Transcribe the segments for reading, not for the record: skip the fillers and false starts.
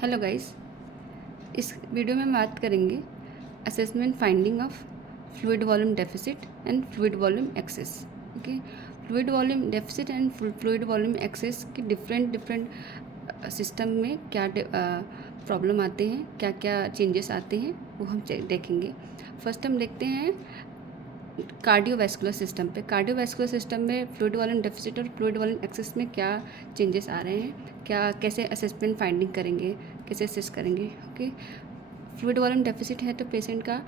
Hello guys, इस video में हम बात करेंगे assessment finding of fluid volume deficit and fluid volume excess. Okay, fluid volume deficit and fluid volume excess की different system में क्या प्रॉब्लम आते हैं, क्या क्या चेंजेस आते हैं, वो हम देखेंगे। फर्स्ट हम देखते हैं कार्डियोवैस्कुलर सिस्टम पे। कार्डियोवैस्कुलर सिस्टम में फ्लूइड वॉल्यूम डेफिसिट और फ्लूइड वॉल्यूम एक्सेस में क्या चेंजेस आ रहे हैं, क्या कैसे असेसमेंट फाइंडिंग करेंगे, कैसे असेस करेंगे। ओके, फ्लूइड वॉल्यूम डेफिसिट है तो पेशेंट का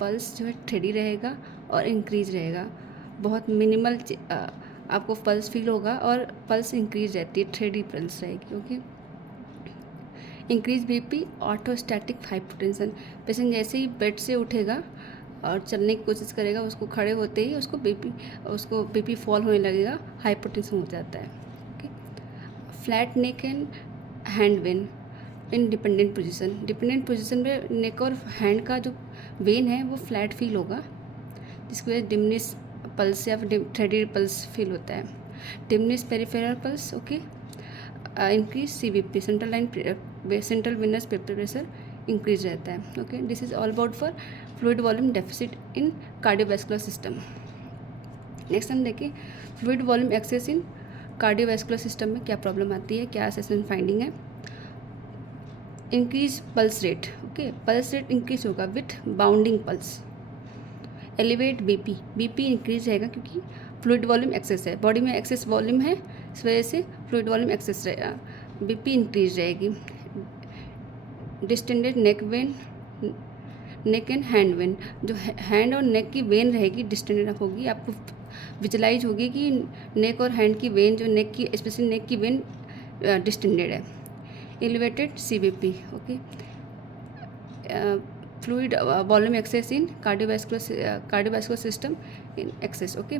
पल्स जो है थ्रेडी रहेगा और इंक्रीज रहेगा। बहुत मिनिमल आपको पल्स फील होगा और पल्स इंक्रीज रहती है, थ्रेडी पल्स रहेगी। Okay, increase BP, orthostatic hypotension. Patient जैसे ही बेड से उठेगा और चलने की कोशिश करेगा, उसको खड़े होते ही उसको बीपी फॉल होने लगेगा, हाइपोटेंशन हो जाता है। Okay, flat neck and hand when in dependent position. Dependent position में नेक और हैंड का जो वेन है वो फ्लैट फील होगा, जिसकी वजह से डिमनिश पल्स या थ्रेडी पल्स फील होता है। Diminish peripheral pulse. Okay, increase CVP, central venous pressure increase रहता है। Okay, this is all about for fluid volume deficit in cardiovascular system. Next हम देखिए fluid volume excess in cardiovascular system में क्या problem आती है, क्या असेसमेंट फाइंडिंग है। Increase pulse rate. Okay, pulse rate increase होगा with bounding pulse. Elevate BP increase रहेगा क्योंकि फ्लूइड वॉल्यूम एक्सेस है, बॉडी में एक्सेस वॉल्यूम है, इस वजह से फ्लूइड वॉल्यूम एक्सेस रहेगा, बीपी इंक्रीज रहेगी। Distended neck and hand when, जो हैंड और नेक की वेन रहेगी डिस्टेंडेड होगी, आपको विजुलाइज होगी कि नेक और हैंड की वेन, जो नेक की स्पेशली नेक की वेन डिस्टेंडेड है। Elevated CVP। Okay, fluid volume excess in cardiovascular system in excess. Okay,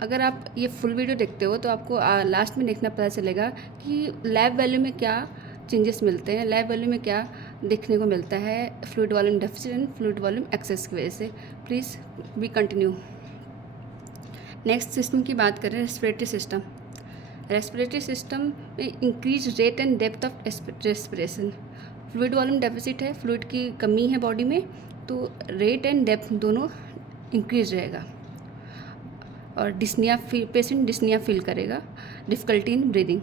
अगर आप ये फुल वीडियो देखते हो तो आपको लास्ट में देखना पता चलेगा कि लैब वैल्यू में क्या चेंजेस मिलते हैं, लैब वैल्यू में क्या देखने को मिलता है fluid volume deficit and fluid volume excess की वजह से। Please we continue. Next system की बात करें, रेस्पिरेटरी सिस्टम। रेस्पिरेटरी सिस्टम में increase rate and depth of respiration. Fluid volume deficit है, फ्लूइड की कमी है बॉडी में, तो रेट एंड डेप्थ दोनों इंक्रीज रहेगा और पेशेंट डिस्निया फील करेगा, difficulty in breathing.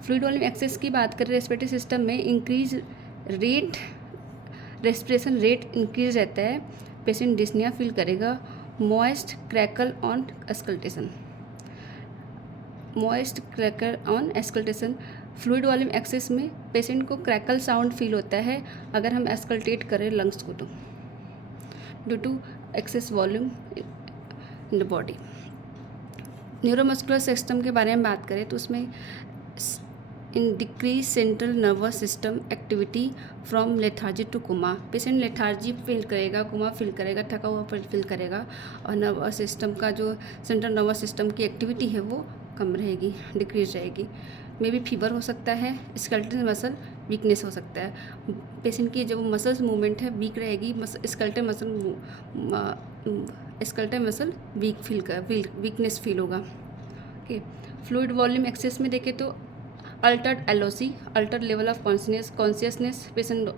Fluid volume excess की बात करें रेस्पिरेटरी सिस्टम में, increase rate, respiration rate increase रहता है, पेशेंट डिस्निया फील करेगा। Moist crackle on auscultation, moist crackle on auscultation. Fluid volume excess में पेशेंट को क्रैकल साउंड फील होता है अगर हम एस्कल्टेट करें लंग्स को, तो due to excess volume in the body. Neuromuscular system के बारे में बात करें तो उसमें in decrease central nervous system activity from lethargy to coma. Patient lethargy feel करेगा, कोमा फील करेगा, थका हुआ फील करेगा और नर्वस सिस्टम का जो सेंट्रल नर्वस सिस्टम की एक्टिविटी है वो कम रहेगी, डिक्रीज रहेगी। मे भी फीवर हो सकता है, स्केलेटल मसल वीकनेस हो सकता है। पेशेंट की जो मसल्स मूवमेंट है वीक रहेगी, स्केलेटल मसल वीकनेस फील होगा। ओके, फ्लूइड वॉल्यूम एक्सेस में देखें तो Altered LOC, Altered level of consciousness, patient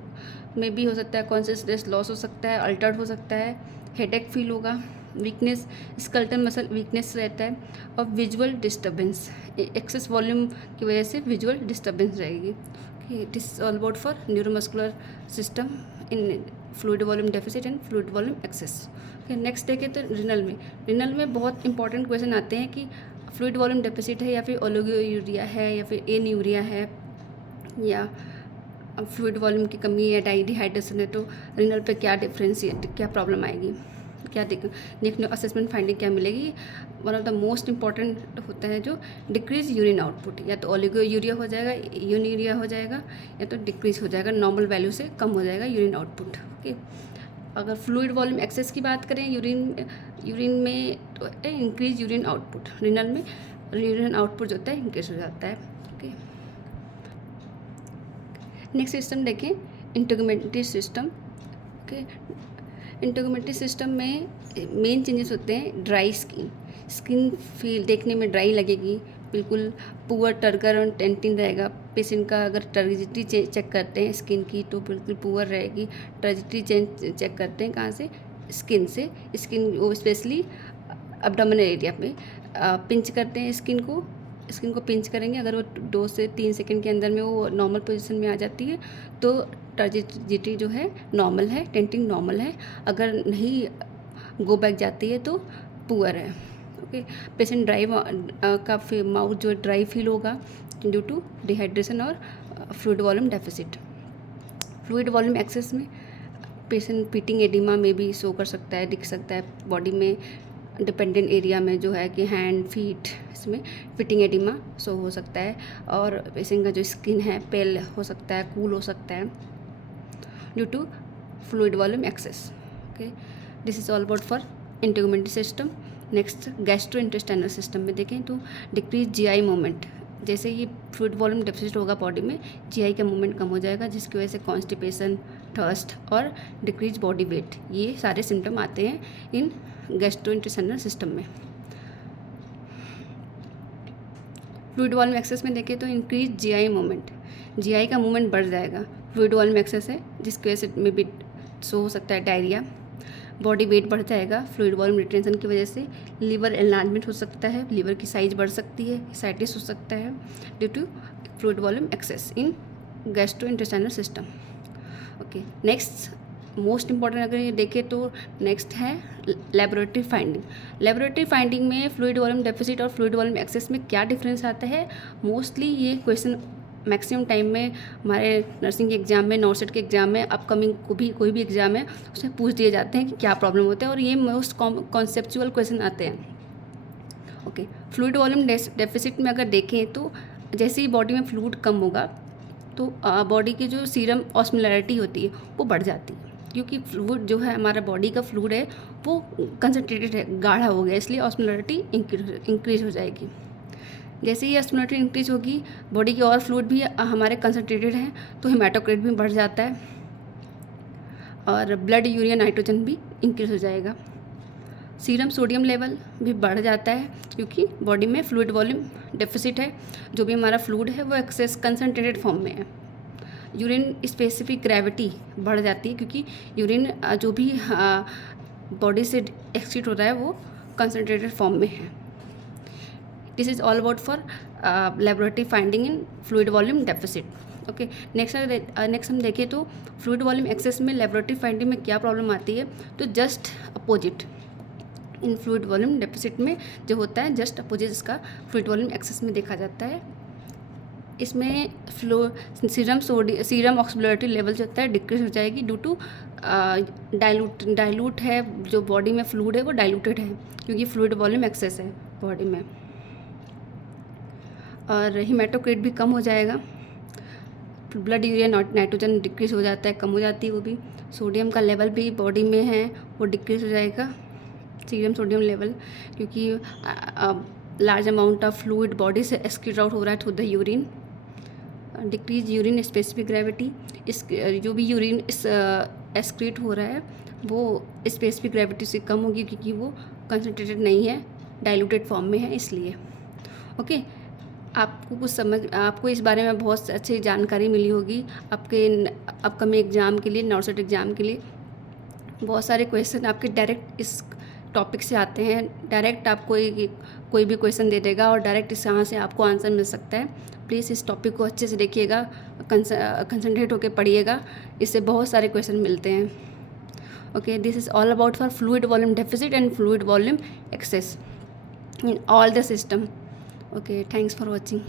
में भी हो सकता है, कॉन्शियसनेस लॉस हो सकता है, अल्टर्ड हो सकता है, हेडेक फील होगा, वीकनेस, स्केलेटल मसल वीकनेस रहता है और विजुअल डिस्टर्बेंस, एक्सेस वॉल्यूम की वजह से विजुअल डिस्टर्बेंस रहेगी। This is all about for neuromuscular system in fluid volume deficit and fluid volume excess. Next देखें तो रिनल में बहुत इंपॉर्टेंट क्वेश्चन आते हैं कि फ्लूइड वॉल्यूम डेफिसिट है या फिर ओलिगोयूरिया है या फिर एन्यूरिया है या फ्लूइड वॉल्यूम की कमी या डिहाइड्रेशन है, तो रिनल पे क्या डिफरेंस, क्या प्रॉब्लम आएगी, क्या देखने असेसमेंट फाइंडिंग क्या मिलेगी। One of the most important होता है जो डिक्रीज यूरिन आउटपुट, या तो ओलिगोयूरिया हो जाएगा, यूनियूरिया हो जाएगा, या तो डिक्रीज हो जाएगा, नॉर्मल वैल्यू से कम हो जाएगा यूरिन आउटपुट। ओके, अगर फ्लूइड वॉल्यूम एक्सेस की बात करें यूरिन में तो इंक्रीज यूरिन आउटपुट, रिनल में यूरिन आउटपुट जो होता है इंक्रीज हो जाता है। ओके, नेक्स्ट सिस्टम देखें, इंटीग्युमेंटरी सिस्टम। ओके, इंटीग्युमेंटरी सिस्टम में मेन चेंजेस होते हैं ड्राई स्किन फील, देखने में ड्राई लगेगी, बिल्कुल पुअर टर्गर और टेंटिन रहेगा। पेशेंट का अगर टर्जिटी चेक करते हैं स्किन की तो बिल्कुल पुअर रहेगी। टर्जिटी चेक करते हैं कहाँ से, स्किन से। स्किन वो स्पेशली एब्डोमिनल एरिया पे पिंच करते हैं स्किन को पिंच करेंगे। अगर वो 2 से 3 सेकंड के अंदर में वो नॉर्मल पोजीशन में आ जाती है तो टर्जिटी जो है नॉर्मल है, टेंटिंग नॉर्मल है। अगर नहीं गो बैक जाती है तो पुअर है। ओके, पेशेंट ड्राई का माउथ जो ड्राई फील होगा ड्यू टू डिहाइड्रेशन और fluid volume deficit. Fluid volume excess में पेशेंट पीटिंग एडिमा में भी शो कर सकता है, दिख सकता है बॉडी में डिपेंडेंट एरिया में जो है कि हैंड फीट, इसमें फिटिंग एडिमा शो हो सकता है। और पेशेंट का जो स्किन है पेल हो सकता है, कूल हो सकता है due to fluid volume excess. Okay, this is all about for integumentary system. Next gastrointestinal system में देखें तो डिक्रीज जीआई मूवमेंट। जैसे ये फ्लूइड वॉल्यूम डेफिसिट होगा बॉडी में, जीआई का मूवमेंट कम हो जाएगा जिसकी वजह से कॉन्स्टिपेशन, थर्स्ट और डिक्रीज बॉडी वेट, ये सारे सिम्टम आते हैं इन गैस्ट्रोइंटेस्टाइनल सिस्टम में। फ्लूइड वॉल्यूम एक्सेस में देखें तो इंक्रीज जीआई मूवमेंट, जीआई का मूवमेंट बढ़ जाएगा। फ्लूइड वॉल्यूम एक्सेस है जिसकी वजह से में भी शो हो सकता है डायरिया। बॉडी वेट बढ़ जाएगा फ्लूइड वॉल्यूम रिटेंशन की वजह से। लिवर एनलार्जमेंट हो सकता है, लिवर की साइज बढ़ सकती है, साइटिस हो सकता है due to fluid volume excess in gastrointestinal system. Okay, next most important अगर ये देखें तो नेक्स्ट है लेबोरेटरी फाइंडिंग। लेबोरेटरी फाइंडिंग में फ्लूइड वॉल्यूम डेफिसिट और फ्लूइड वॉल्यूम एक्सेस में क्या डिफरेंस आता है, मोस्टली ये क्वेश्चन मैक्सिमम टाइम में हमारे नर्सिंग के एग्ज़ाम में, नॉर्सेट के एग्ज़ाम में, अपकमिंग कोई भी एग्ज़ाम है उसमें पूछ दिए जाते हैं कि क्या प्रॉब्लम होता है और ये मोस्ट कॉन्सेप्चुअल क्वेश्चन आते हैं। ओके, फ्लूइड वॉल्यूम डेफिसिट में अगर देखें तो जैसे ही बॉडी में फ्लूइड कम होगा तो बॉडी की जो सीरम ऑस्मोलैरिटी होती है वो बढ़ जाती है, क्योंकि फ्लूइड जो है हमारा बॉडी का फ्लूइड है वो कंसनट्रेटेड है, गाढ़ा हो गया, इसलिए ऑस्मोलैरिटी इंक्रीज हो जाएगी। जैसे ही ऑस्मोलैरिटी इंक्रीज होगी बॉडी की और फ्लूइड भी हमारे कंसनट्रेटेड हैं तो हेमाटोक्रिट भी बढ़ जाता है और ब्लड यूरिया नाइट्रोजन भी इंक्रीज हो जाएगा। सीरम सोडियम लेवल भी बढ़ जाता है क्योंकि बॉडी में फ्लूइड वॉल्यूम डेफिसिट है, जो भी हमारा फ्लूइड है वो एक्सेस कंसनट्रेटेड फॉर्म में है। यूरिन स्पेसिफिक ग्रेविटी बढ़ जाती है क्योंकि यूरिन जो भी बॉडी से एक्सक्रीट हो रहा है वो कंसनट्रेटेड फॉर्म में है। This is all about for laboratory finding in fluid volume deficit. Okay, next हम देखें तो फ्लूइड वॉल्यूम एक्सेस में लेबोरेटरी फाइंडिंग में क्या प्रॉब्लम आती है, तो just opposite in fluid volume deficit में जो होता है जस्ट अपोजिट इसका फ्लूइड वॉल्यूम एक्सेस में देखा जाता है। इसमें सीरम ऑक्सीलरेटरी लेवल जो होता है डिक्रीज हो जाएगी ड्यू टू डाइल्यूट है, जो बॉडी में फ्लूइड है वो डाइल्यूटेड है क्योंकि फ्लूइड वॉल्यूम एक्सेस है बॉडी में। और हेमाटोक्रिट भी कम हो जाएगा, ब्लड यूरिया नाइट्रोजन डिक्रीज हो जाता है, कम हो जाती है वो भी। सोडियम का लेवल भी बॉडी में है वो डिक्रीज हो जाएगा, सीरम सोडियम लेवल, क्योंकि large amount of fluid body से एक्सक्रीट आउट हो रहा है through the urine. Decrease urine specific gravity, इस जो भी यूरिन एक्सक्रीट हो रहा है वो स्पेसिफिक ग्रेविटी से कम होगी क्योंकि वो कंसनट्रेटेड नहीं है, डाइल्यूटेड फॉर्म में है इसलिए। ओके, आपको इस बारे में बहुत अच्छी जानकारी मिली होगी आपके अपकमिंग एग्ज़ाम के लिए, नॉर्सेट एग्ज़ाम के लिए। बहुत सारे क्वेश्चन आपके डायरेक्ट इस टॉपिक से आते हैं, डायरेक्ट आपको कोई भी क्वेश्चन दे देगा और डायरेक्ट इस यहाँ से आपको आंसर मिल सकता है। प्लीज़ इस टॉपिक को अच्छे से देखिएगा, कंसंट्रेट होकर पढ़िएगा, इससे बहुत सारे क्वेश्चन मिलते हैं। Okay, this is all about for fluid volume deficit and fluid volume excess in all the system. Okay, thanks for watching.